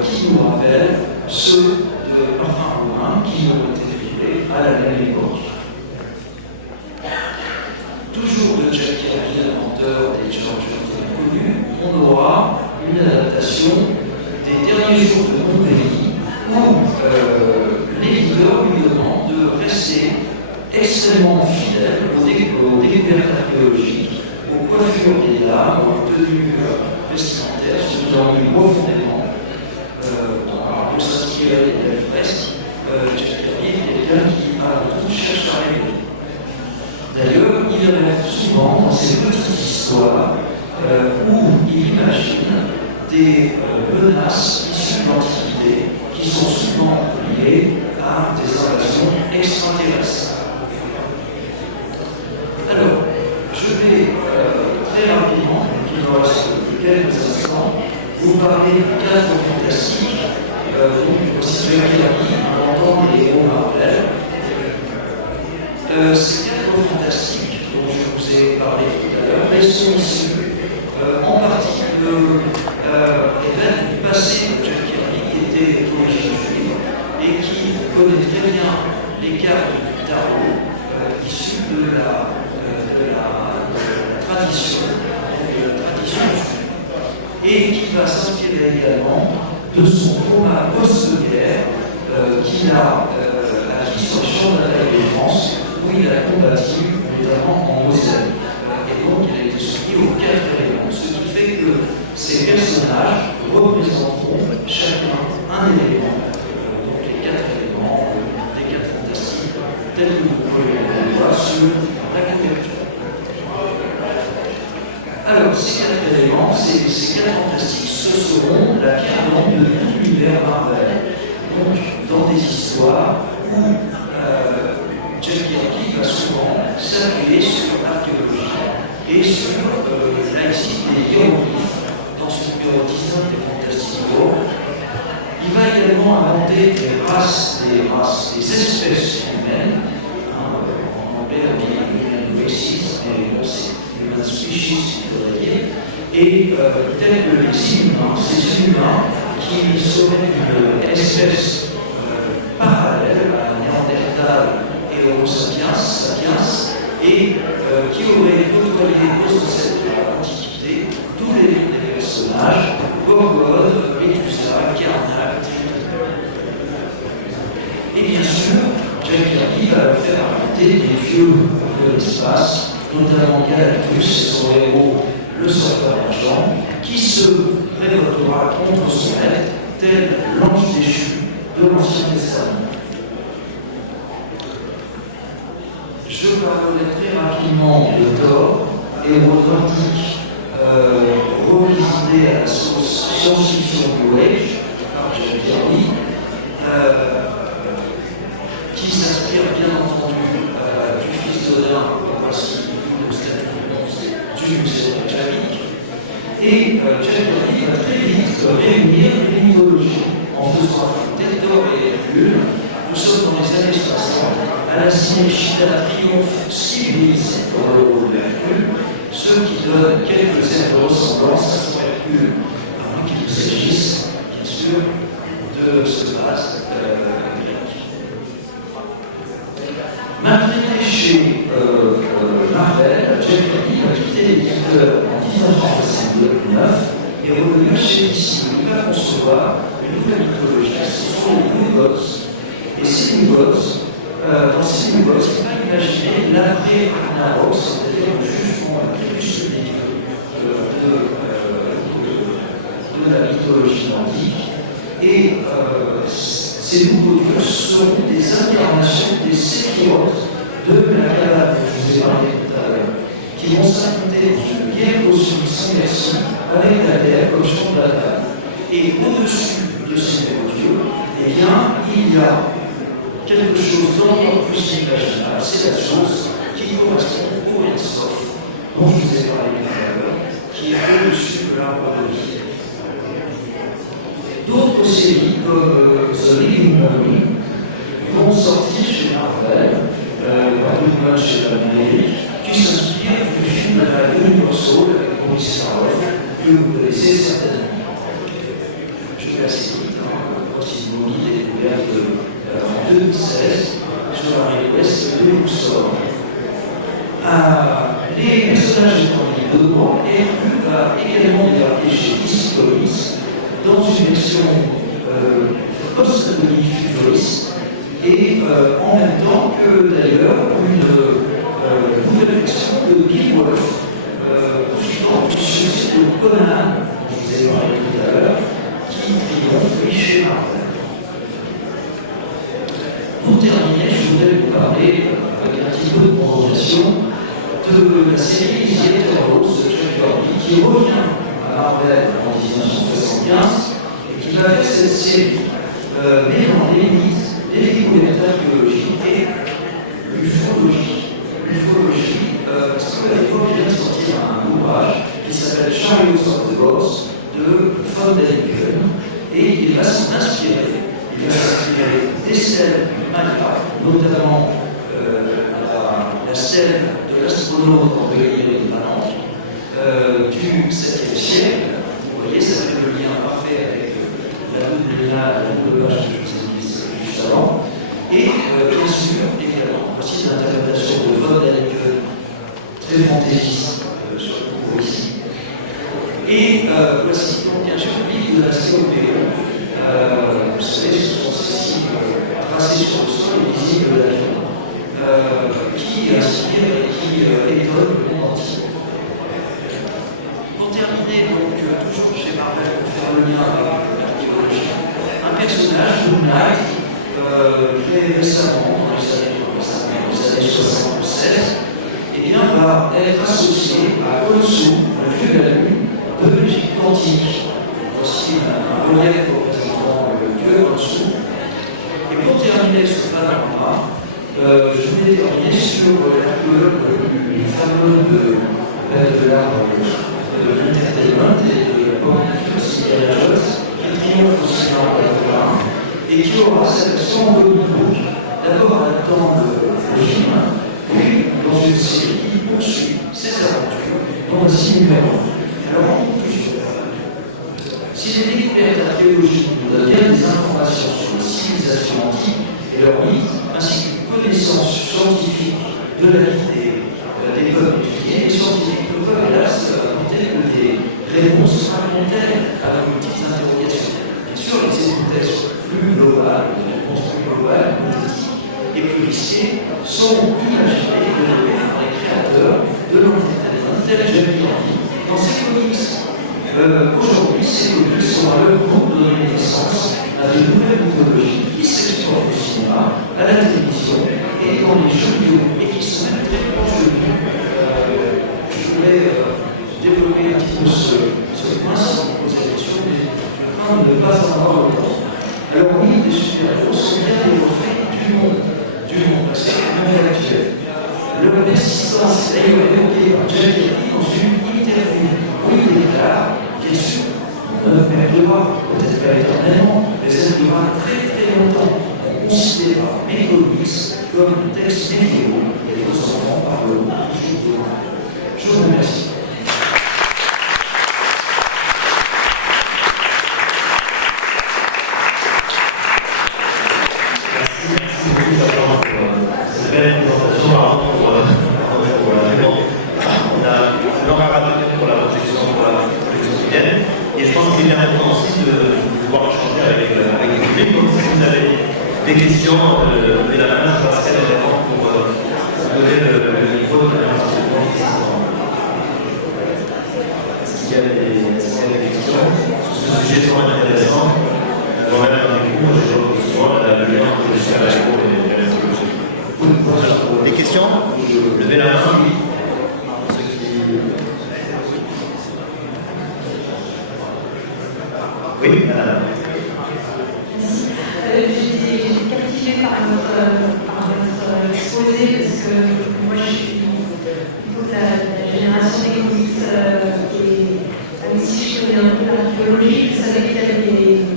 qui nous rappellent ceux de parfums romains qui ont été livrés à la même époque. Toujours de Jack Kirby, l'inventeur des Challengers connus, on aura une adaptation des derniers jours de Montpellier où l'éditeur lui demande de rester extrêmement fidèle aux découvertes archéologiques, aux coiffures des dames, aux tenues vestimentaires, ce qui ennuie profondément. On peut s'inspirer des fresques. Jack Kirby est quelqu'un qui, avant tout, cherche à rêver. D'ailleurs, il rêve souvent dans ces petites histoires où il imagine des menaces issues de l'Antiquité qui sont souvent liées à des invasions extraterrestres. Alors, je vais très rapidement, il me reste quelques instants, vous parler de 4 fantastiques, donc aussi Jack Kirby, inventant les héros Marvel. Ces 4 fantastiques dont je vous ai parlé tout à l'heure, elles sont issues en partie du passé de Jack Kirby, qui était d'origine juive et qui connaît très bien les cartes du tarot issues de la tradition, et qui va s'inspirer également de son format post-guerre qu'il a acquis sur le champ de bataille de France, où il a combattu notamment en Moselle. Et donc il a été soumis aux 4 éléments, ce qui fait que ces personnages représenteront chacun un élément, donc les 4 éléments des 4 fantastiques, tels que vous pouvez le voir sur la couverture. Alors, ces 4 éléments, ces 4 fantastiques, ce seront la pierre d'angle de l'univers Marvel. Donc, dans des histoires où Jack Kirby va souvent s'appuyer sur l'archéologie et sur la liste des hiéroglyphes dans ce numéro 19 des Fantastic Four. Il va également inventer des espèces humaines. En anglais, on dit human races, mais bon, c'est human species, il faudrait dire. Et tels que les inhumains, ces humains qui seraient une espèce parallèle à Néandertal et Homo sapiens, et qui aurait côtoyé nos ancêtres de l'Antiquité, tous les personnages, Gorgone, Médusa, Karnak, Triton. Et bien sûr, Jack Kirby va leur faire affronter des vieux de l'espace, notamment Galactus et son héros, le sorteur d'argent, qui se révoltera contre son maître, tel l'ange déchu de l'Ancien Testament. Je parlerai très rapidement de Thor, héros nordique revisité à la sauce science-fiction New Age par Jack Kirby, qui s'inspire bien entendu du fils d'Odin, voici le statut du musée Reykjavik. Et Jack Kirby va très vite réunir les mythologies en faisant affronter Thor et Hercule. Nous sommes dans les années 60, à la Cinecittà triomphe civilisé dans le rôle de Hercule, ce qui donne quelques airs de ressemblance à son Hercule, à moins qu'il s'agisse, bien sûr, de ce vase grec. Maltraité chez Marvel, Jack Kirby va quitter l'éditeur en 1969 et revenir chez DC. Il va concevoir une nouvelle mythologie, ce sont les New Gods. Et ces New Gods, dans ces New Gods, il va imaginer l'après-Ragnarok, c'est-à-dire le jugement le plus public de la mythologie nordique. Et Ces nouveaux dieux seront des incarnations des séphirotes de la Kabbale, dont je vous ai parlé tout à l'heure, qui vont s'affronter dans une guerre cosmique sans merci avec la Terre comme champ de bataille. Et au-dessus de ces nouveaux dieux, eh bien, il y a quelque chose d'encore plus inimaginable, c'est la source qui correspond au Ein-Sof, dont je vous ai parlé tout à l'heure, qui est au-dessus de l'arbre de vie. D'autres séries comme The Living Mummy vont sortir chez Marvel, par chez Amérique, qui s'inspire du film de la Universal avec Boris Karloff, que vous connaissez certainement. Je vais assez vite, voici une momie découverte en 2016 sur la request de Luxor. Les personnages étant mis dedans, Hercule va également débarquer chez DC Comics dans une version post-atomique futuriste et en même temps que d'ailleurs une nouvelle version de Bill Wolf, profitant du succès de Conan, dont je vous ai parlé tout à l'heure, qui triomphe chez Marvel. Pour terminer, je voudrais vous parler, avec un petit peu de prolongation, de la série The Eternals de Jack Kirby, qui revient à Marvel en 1975 et qui va faire cette série, mais dans les mythes, les découvertes archéologiques et l'ufologie. L'ufologie, parce qu'à l'époque, il vient de sortir un ouvrage qui s'appelle Chariots of the Gods de von Däniken, et il va s'en inspirer. Il va s'inspirer des stèles Maya, notamment la stèle de l'astronaute en guillemets de Manon du 7e siècle. Vous voyez, ça fait le lien parfait avec la double page que je vous ai mise juste avant. Et bien sûr, évidemment, aussi l'interprétation de von Däniken, très fantaisiste, surtout pour ici. Et voici donc bien sûr le livre de la Stéopéon. Vous savez, ce sont ces signes tracés sur le sol et visibles de l'avion, qui inspirent et qui étonnent le monde entier. Pour terminer, donc, toujours chez Marvel, pour faire le lien avec l'archéologie, un personnage, Moon Knight, créé récemment, dans les années 76, eh bien, va être associé à Khonsu, le dieu de la lune de l'Égypte antique. Voici un relief représentant le dieu Khonsu. Et pour terminer ce panorama, je vais terminer sur l'archéologue le plus fameux de l'art de l'entertainment et de la pop culture, Indiana Jones, qui triomphe aussi en 81 et qui aura sa version en Hollywood. D'abord adaptant le film, puis dans une série qui poursuit ses aventures dans un numéro 1. Alors en conclusion, si les découvertes archéologiques nous donnent bien des informations sur les civilisations antiques et leurs mythes, ainsi qu'une connaissance scientifique de la vie des peuples étudiés, les scientifiques ne peuvent hélas apporter que des réponses fragmentaires à de multiples interrogations. Bien sûr, les hypothèses plus globales, les réponses plus globales, politiques et plus risquées sont imaginées et développées par les créateurs de l'entertainment, tel que j'ai dit dans ces comics. Aujourd'hui, ces comics sont à leur groupe de donner naissance à de nouvelles mythologies qui s'exportent au cinéma, à la télévision et dans les jeux vidéo, et qui sont même très proches de nous. Je voulais développer un petit peu ce point si vous posez la question, mais je crains de ne pas en avoir le temps. Alors oui, les super-héros sont bien des reflets du monde passé, du monde actuel. Leur persistance est évoquée par Jack Kirby dans une interview où il déclare, bien sûr, on ne perdura peut-être pas éternellement, mais ça durera très très longtemps. On considérera mes comics comme textes médiévaux et vos enfants parleront toujours de moi. Je vous remercie. Des questions, levez la main, je passerai évidemment pour donner le niveau de la Est-ce qu'il y a des questions sur ce sujet fort intéressant? Moi-même, j'ai souvent super-héros et la mythologie. Des questions? Levez la main. Ceux qui... Oui, madame. J'étais captivée par votre exposé parce que moi je suis plutôt de la génération des comics et même si je connais un peu l'archéologie, je savais qu'il y avait des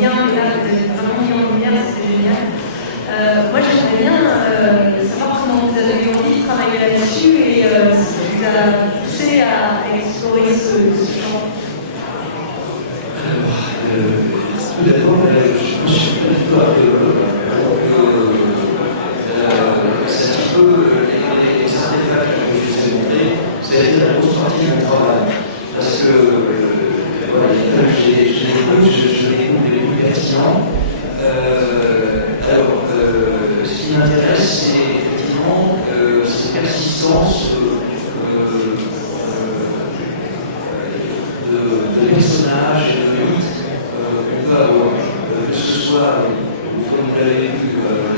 liens, et là vous avez vraiment mis en lumière, c'était génial. Moi j'aimerais bien savoir comment vous avez eu envie de travailler là-dessus et ce qui vous a poussé à explorer ce champ. Tout d'abord, je me suis pas du tout archéologue, alors que c'est un petit peu les artefacts que je vous ai montrés, ça a été la grosse partie de mon travail. Parce que voilà, je les trouve les plus pertinents. Alors, ce qui m'intéresse, c'est effectivement cette persistance de personnages et de mythes qu'on peut avoir, que ce soit, comme vous l'avez vu,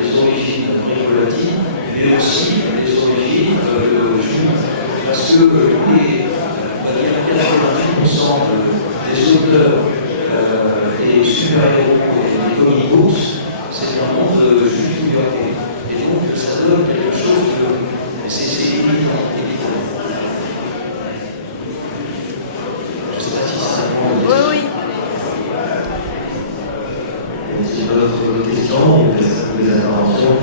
les origines gréco-latines, mais aussi les origines juives, parce que les 88% des auteurs et super-héros et des comic books, c'est un monde juif new-yorkais. Et donc ça donne quelque chose de... c'est évident. Je ne sais pas si ça répond. Oui. Si d'autres questions ou des interventions,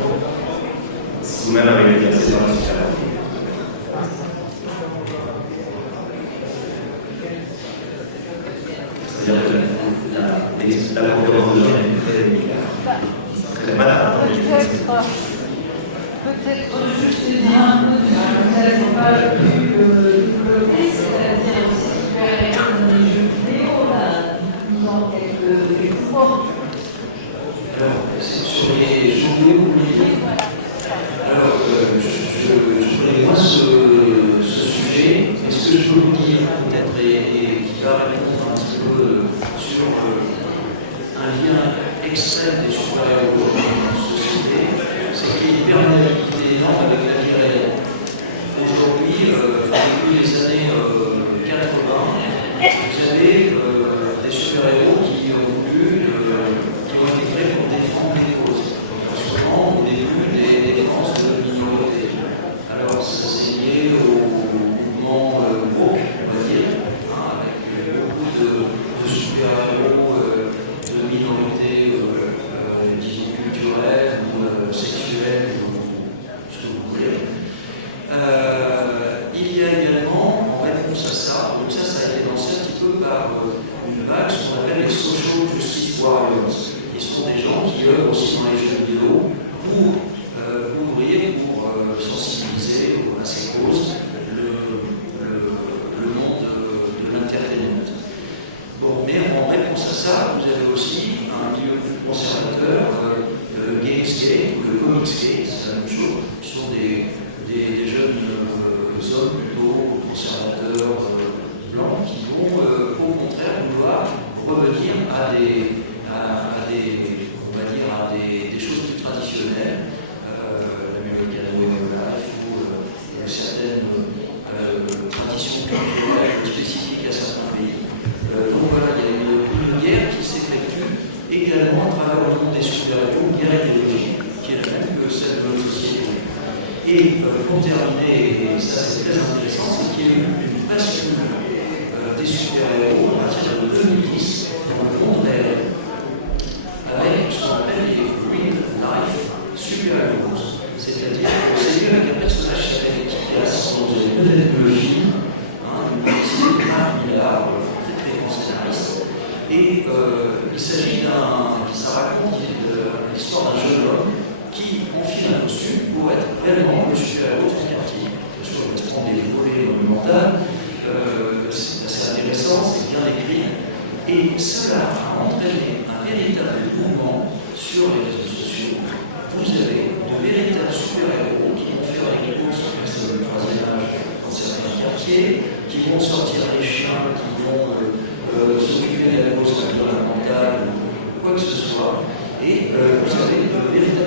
vous-même avez exercé dans la super-héros. C'est-à-dire que la conférence de Jean est très malade. Peut-être juste dire un peu de ce que vous n'avez pas pu développer, c'est-à-dire aussi super-héros dans les jeux vidéo, dans quelques formes. Alors, sur les jeux vidéo, alors, je connais moins ce sujet, mais ce que je peux vous dire peut-être et qui va répondre un petit peu sur un lien extrême des super-héros dans notre société, c'est qu'il y a une perméabilité énorme avec la vie réelle. Aujourd'hui, depuis les années 80, vous avez des super-héros qui ont été créés pour défendre des causes. Souvent, au début, des défenses de minorités. Alors, ça c'est lié au mouvement woke, on va dire, avec beaucoup de super-héros de minorités, disons, culturelles ou sexuelles, ou ce que vous voulez. Il y a également, en réponse à ça, donc ça a été lancé un petit peu par une vague, ce qu'on appelle les social justice warriors. Ils sont des gens qui œuvrent aussi dans les jeux vidéo pour ouvrir, pour sensibiliser à ces causes le monde de l'entertainment. Bon, mais en réponse à ça, vous avez aussi un milieu plus conservateur, le Gamesgate ou le Comicsgate, c'est la même chose. Ce sont des jeunes hommes plutôt conservateurs blancs qui vont au contraire vouloir revenir à des choses plus traditionnelles, l'American Way of Life ou certaines traditions culturelles spécifiques à certains pays. Donc voilà, il y a une guerre qui s'effectue également à travers le monde des super-héros, une guerre idéologique qui est la même que celle de notre société. Et pour terminer, et ça c'est très intéressant, c'est qu'il y a eu une bascule des super-héros à partir de 2010 dans le monde réel, avec ce qu'on appelle les real life super-héros. C'est-à-dire que c'est lié avec un personnage qui s'appelle Kick-Ass, dont vous avez peut-être vu le film, une publicité de Marc Millar, très grand scénariste. Et il s'agit ça raconte l'histoire d'un jeune homme qui enfile un costume pour être réellement le super-héros de son quartier. Le correspond des volets monumentales, c'est assez intéressant, c'est bien écrit. Et cela a entraîné un véritable mouvement sur les réseaux sociaux. Vous avez de véritables super-héros qui vont faire des courses aux personnes de troisième âge dans certains quartiers, qui vont sortir les chiens, qui vont s'occuper de la cause environnementale, quoi que ce soit. Et vous avez de véritables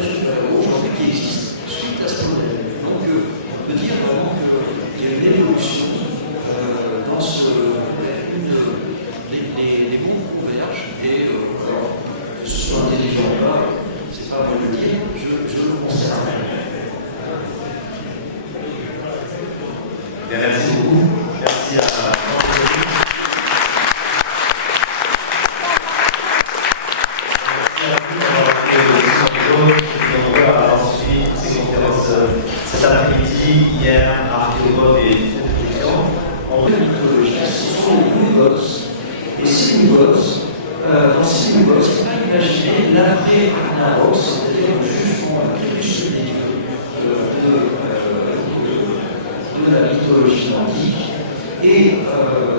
Et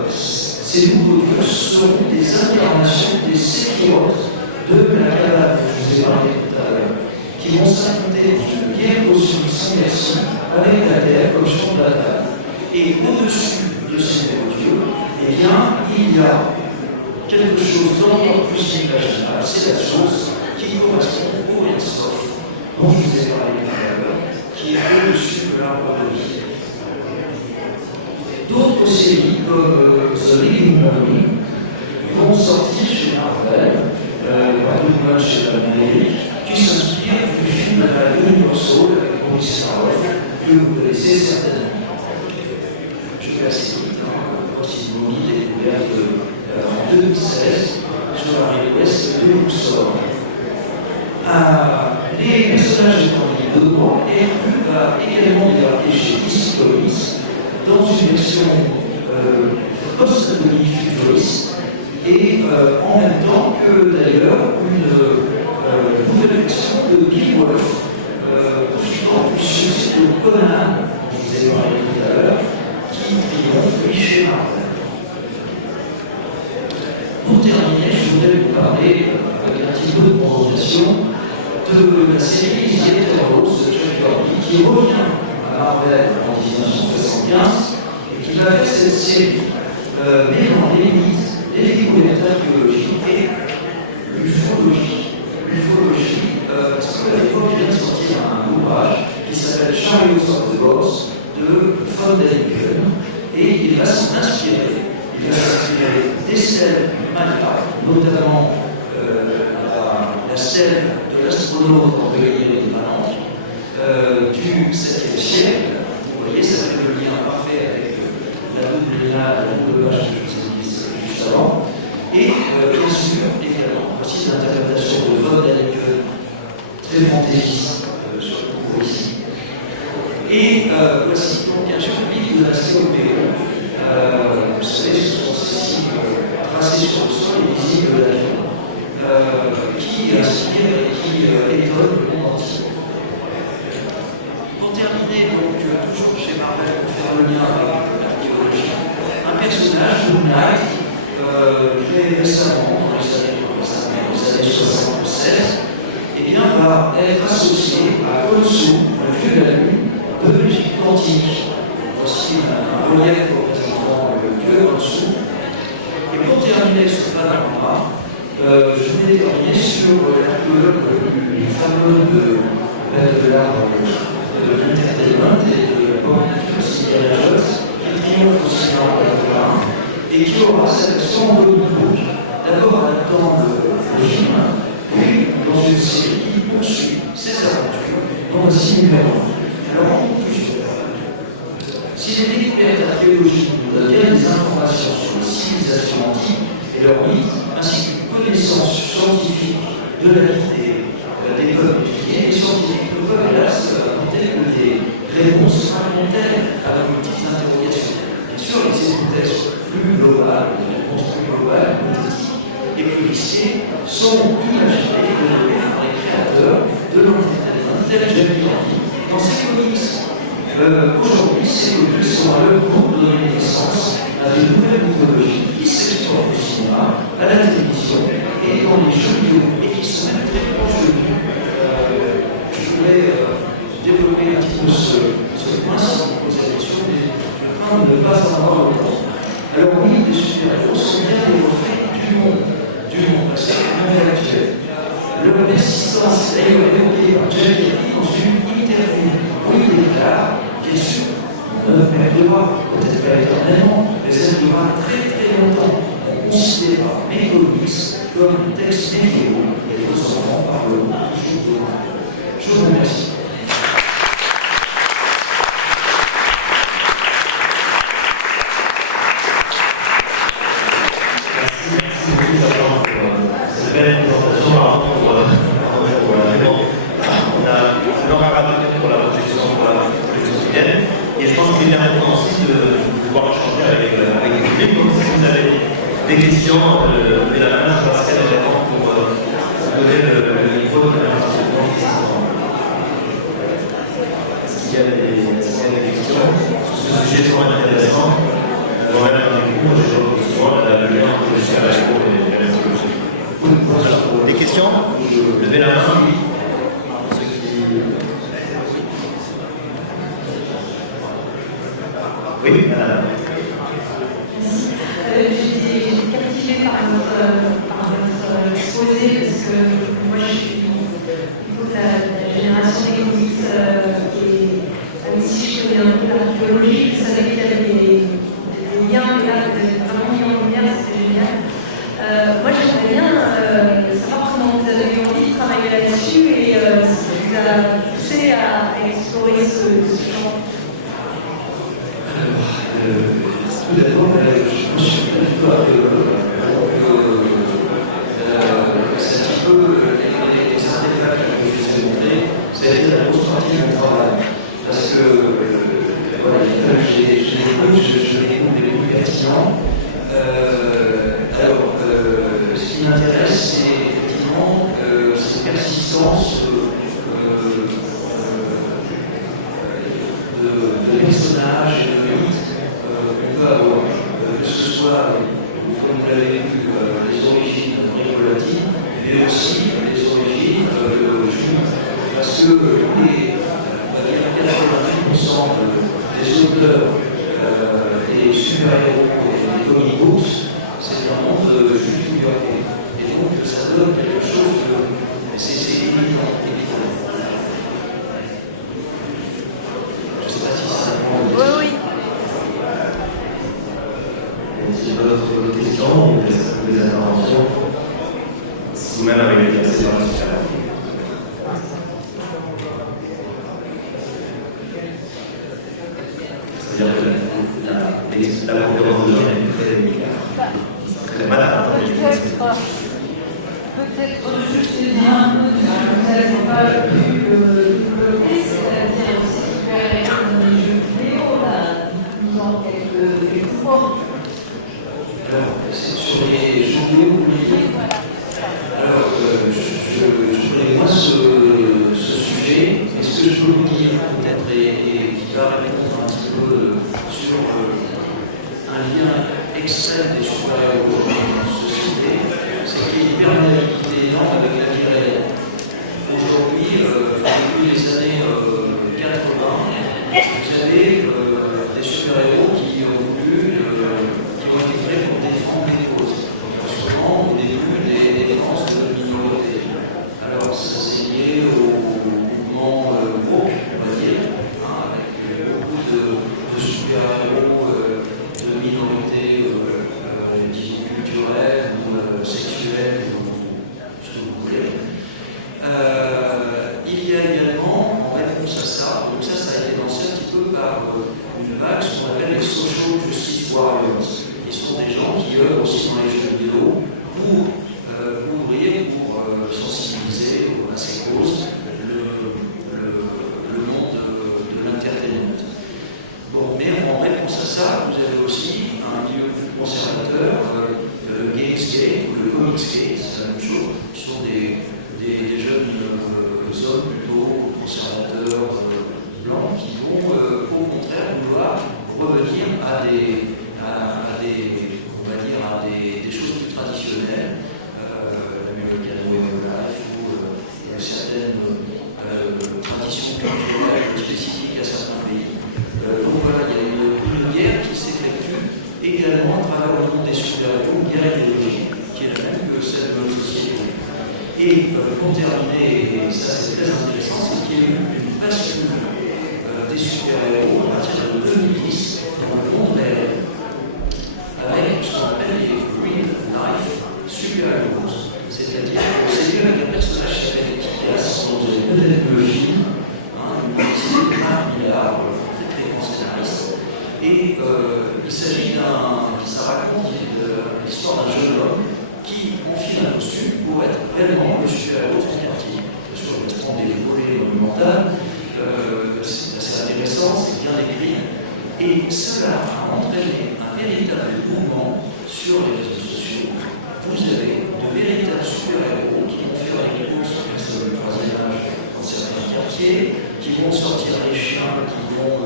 ces nouveaux dieux seront des incarnations des séphirotes de la Kabbale, dont je vous ai parlé tout à l'heure, qui vont s'affronter dans une guerre cosmique sans merci avec la Terre comme champ de bataille. Et au-dessus de ces nouveaux dieux, eh bien, il y a quelque chose d'encore plus imaginable, c'est la source qui correspond au Ein-Sof, dont je vous ai parlé tout à l'heure, qui est au-dessus de l'arbre de vie. D'autres séries comme The Living Mummy vont sortir chez Marvel, Batman chez Amérique, qui s'inspire du film de la Universal avec Boris Karloff, que vous connaissez certainement. Je vais assez vite, Proxy Movie découverte en 2016 sur la rive ouest de Luxor. Les personnages étant mis dedans, Hercule va également débarquer chez DC Comics dans une version post-atomique futuriste et en même temps que d'ailleurs une nouvelle version de Bill Wolf profitant du succès de Conan, dont je vous ai parlé tout à l'heure, qui triomphe chez Marvel. Pour terminer, je voudrais vous parler avec un petit peu de présentation de la série The Eternals de Chuck Kirby qui revient à Marvel en 1975 et qui va faire cette série mêlant les mythes, les découvertes archéologiques et l'ufologie. L'ufologie, parce qu'à l'époque vient de sortir un ouvrage qui s'appelle Chariots of the Gods de von Däniken et il va s'en inspirer. Il va s'inspirer des stèles Maya, notamment la stèle de l'astronaute entre guillemets Manon du 7e siècle. Vous voyez, ça fait le lien parfait avec la double page que je vous ai dit juste avant. Et bien sûr, évidemment, voici l'interprétation de von Däniken, très fantaisiste, surtout pour ici. Et voici donc un géométrique de la Stéopéon. Vous savez, ce sont ces signes tracés sur le sol et visibles de l'avion qui inspirent et qui étonnent le monde entier. Pour terminer, donc, toujours chez Marvel, pour faire le lien avec l'archéologie, un personnage, Moon Knight, créé récemment, dans les années 76, eh bien, va être associé à Khonshu, le dieu de la lune de l'Égypte antique. Voici un relief représentant le dieu Khonshu. Et pour terminer ce panorama, je vais terminer sur l'archéologue le plus fameux de l'art de l'entertainment et de la pop culture, Indiana Jones, qui triomphe aussi en 81 et qui aura sa version en comic book, d'abord adaptant le film, puis dans une série qui poursuit ses aventures dans un numéro 1. Alors, en conclusion, si les découvertes archéologiques nous donnent bien des informations sur les civilisations antiques et leurs mythes, ainsi qu'une connaissance scientifique de la vie des peuples étudiés, les scientifiques ne peuvent hélas apporter que des réponses involontaires avec une petite interrogation. Bien sûr, les hypothèses plus globales, les réponses plus globales, hypothétiques et plus risquées sont imaginées et développées par les créateurs de l'entertainment tel que j'ai dit dans ces comics. Aujourd'hui, ces comics sont à leur tour de donner naissance à de nouvelles mythologies qui s'exportent au cinéma, à la télévision et dans les jeux vidéo et qui sont même très proches de nous. Je voulais développer un petit peu ce point si vous posez la question, mais je crains de ne pas en avoir le temps. Alors oui, les super-héros sont bien des reflets du monde passé et du monde actuel. Leur persistance est d'ailleurs évoquée par Jack Kirby dans une interview où il déclare, bien sûr, on ne perdura peut-être pas éternellement, mais elle durera très très longtemps. On considérera mes comics comme textes médiévaux et vos enfants parleront toujours de moi. Je vous remercie. Des questions, et la main, je passerai évidemment pour donner le niveau de la question. Est-ce qu'il y a des questions sur ce sujet trop intéressant? Oui, madame. Merci. J'ai été captivée par votre exposé, parce que moi je suis plutôt de la génération des comics, et même si je connais un peu l'archéologie, je savais qu'il y avait des liens, et là vous avez vraiment mis en lumière, c'était génial. Moi j'aimerais bien savoir comment vous avez eu envie de travailler là-dessus et ce qui vous a poussé à explorer ce genre. Tout d'abord, je me suis pas du tout archéologue. C'est un petit peu les artefacts que je vous ai montrés, ça a été la grosse partie de mon travail. Parce que voilà, j'ai les plus pertinents. Alors, ce qui m'intéresse, c'est effectivement cette persistance de personnages et de mythes qu'on peut avoir, que ce soit, comme vous l'avez vu, les origines gréco-latines, mais aussi les origines juives. Parce que les 88% des auteurs des super-héros et des comic books, c'est un monde juif new-yorkais. Et donc, ça donne quelque chose de. C'est évident. Je ne sais pas si ça répond. Oui. Si j'ai pas d'autres questions, des interventions. Si vous-même avez été assez dans la super. C'est-à-dire que la conférence de Jean est très malade. Peut-être juste dire un peu ce que vous n'avez pas pu développer, c'est-à-dire ces super-héros dans les jeux vidéo, là, nous en quelques mots. Alors, sur les jeux vidéo, vous voulez dire ? Alors, je connais moins ce sujet, mais ce que je peux vous dire peut-être et qui va répondre un petit peu sur un lien extrême des super-héros dans la société, c'est qu'il y a une perméabilité énorme avec la vie réelle. Aujourd'hui, depuis les années 80, vous avez des super-héros qui ont été faits pour défendre des causes. Souvent, au début, des défenses de minorités. Alors, ça s'est lié au mouvement woke, on va dire, avec beaucoup de super-héros de minorités, disons, culturelles ou sexuelles, ou ce que vous voulez. Il y a également, en réponse à ça, donc ça a été lancé un petit peu par une vague, ce qu'on appelle les social justice warriors, qui sont des gens qui œuvrent aussi dans les jeux vidéo pour ouvrir, pour sensibiliser à ces causes le monde de l'entertainment. Bon, mais en réponse à ça, vous avez aussi un milieu plus conservateur, le Gamesgate ou le Comicsgate, c'est la même chose, qui sont des jeunes hommes plutôt conservateurs blancs qui vont au contraire vouloir revenir à des choses plus traditionnelles, l'American Way of Life ou certaines traditions culturelles spécifiques à certains pays. Donc voilà, il y a une guerre qui s'effectue également à travers le monde des super-héros, une guerre idéologique qui est la même que celle de notre société. Et pour terminer, et ça c'est très intéressant, c'est qu'il y a eu une passion des super-héros à partir de 2010 dans le monde réel, avec ce qu'on appelle les real life super-héros. C'est-à-dire que c'est lié avec un personnage qui s'appelle Kick-Ass, dont vous avez peut-être vu le film, une publicité de 20 milliards, très grand scénariste. Et il s'agit ça raconte l'histoire d'un jeune homme qui enfile un costume pour être réellement le super-héros de son quartier. Bien sûr, il prend des volets monumentales, c'est assez intéressant, c'est bien écrit, et cela a entraîné un véritable mouvement sur les réseaux sociaux. Vous avez de véritables super-héros qui vont faire des courses en personne de troisième âge dans certains quartiers, qui vont sortir les chiens, qui vont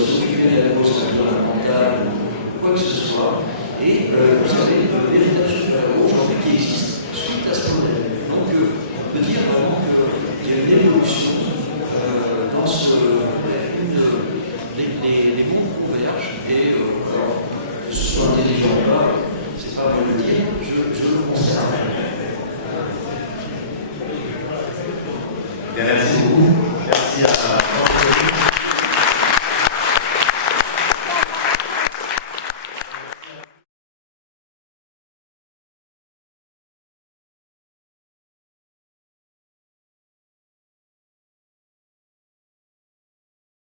s'occuper de la cause environnementale, quoi que ce soit. Et vous avez de véritables super-héros aujourd'hui qui existent suite à ce modèle.